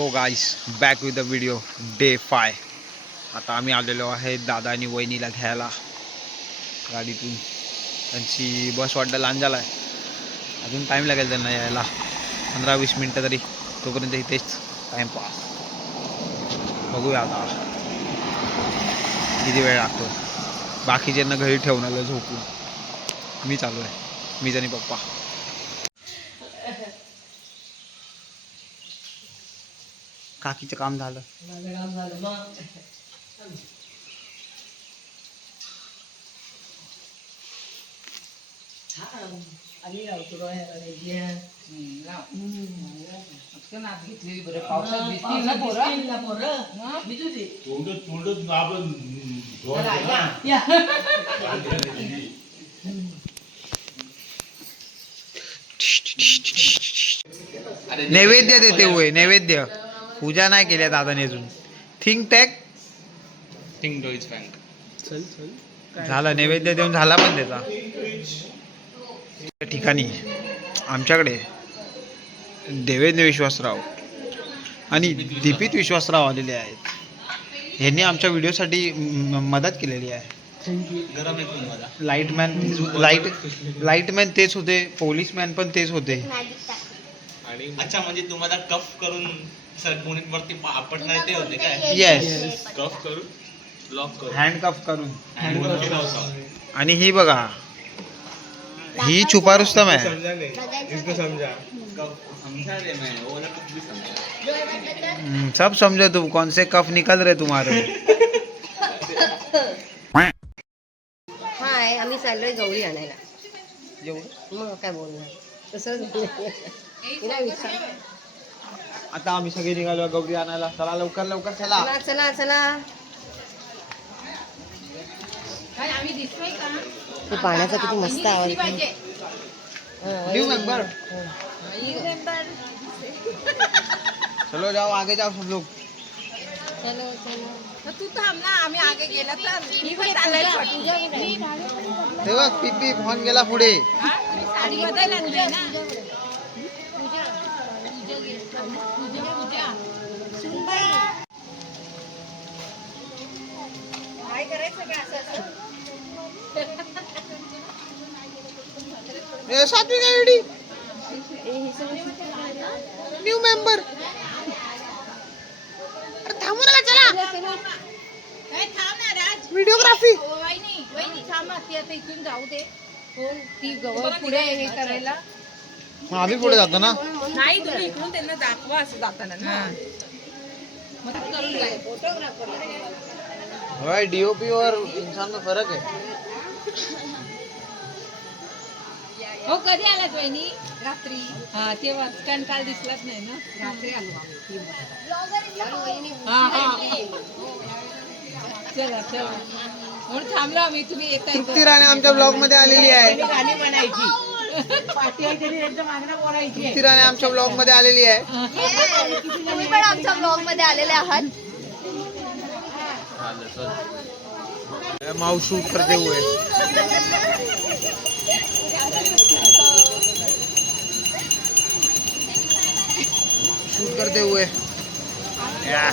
So guys back with the video day 5. आता आम्ही आलेलो आहे दादा आणि वहिनीला घ्यायला गाडीतून. त्यांची बस वाटतं लांब झाला आहे, अजून टाईम लागेल त्यांना यायला 15-20 मिनटं तरी. तोपर्यंत इथेच टाईमपास बघूया आता किती वेळ लागतो. बाकीच्यांना घरी ठेवून आलं झोपून. मी चालू आहे, मीच आणि पप्पा. काकीचं काम झालं. नैवेद्य देते हुए, नैवेद्य. पूजा नाही केल्या दादाने अजून. थिंक टॅक थिंक डॉइज बँक झाला, नैवेद्य देऊन झाला पण त्याचा. त्या ठिकाणी आमच्याकडे देवेंद्र विश्वासराव आणि दीपित विश्वासराव आलेले आहेत. यांनी आमच्या व्हिडिओसाठी मदत केलेली आहे. गरम आहे मला. लाईटमॅन तेच होते, पोलीसमॅन पण तेच होते. आणि अच्छा, म्हणजे तुम्हाला कफ करून वरती आपटणार ते होते काय? येस, कफ करून लॉक करून हँड कफ करून. आणि आणि ही बघा, ही छुपा रुस्तम है. सब समझो तुम, कौन से कफ निकल रहे तुम्हारे. हाय, आम्ही चाललोय गौरी आणायला. मग काय बोलणार तसंच. आता आम्ही सगळे निघालो गौरी आणायला. चला लवकर लवकर चला. चला चला चला. ते पाण्याचा किती मस्त आवाज. New member. चलो जाओ, आगे जाओ सब लोग. चलो चलो. तू थांब ना, आम्ही आगे गेला तर हे बघ, पिपी फोन गेला पुढे. साडी बदल आणली ना. काय करायचं का असं? सातवी गाडी न्यू मेंबर. थांबू नका, चला. काय थांब ना राज. व्हिडिओग्राफी. वहिनी थांब ना, ती आता इथून जाऊ दे. ती गवळ पुढे हे करायला. मग आम्ही पुढे जातो ना. नाही, तुम्ही इकडून त्यांना दाखवा असं जाताना ना. मग करून घे. भाई डीओपी और इंसान में फर्क है. हो, कधी आलात वहिनी? रात्री. हा, तेव्हा कारण काल दिसलाच नाही ना. रात्री आलो आम्ही. हा हा, चला चला. म्हणून थांबलो आम्ही, तुम्ही येता. तृप्ती राणे आमच्या ब्लॉग मध्ये आलेली आहे. गाणी म्हणायची, पाठी आहे तरी त्यांच्या मागणं बोलायची. तृप्ती राणे आमच्या ब्लॉग मध्ये आलेली आहे. तुम्ही पण आमच्या ब्लॉग मध्ये आलेले आहात. माउस शूट करते हुए. शूट करते हुए. या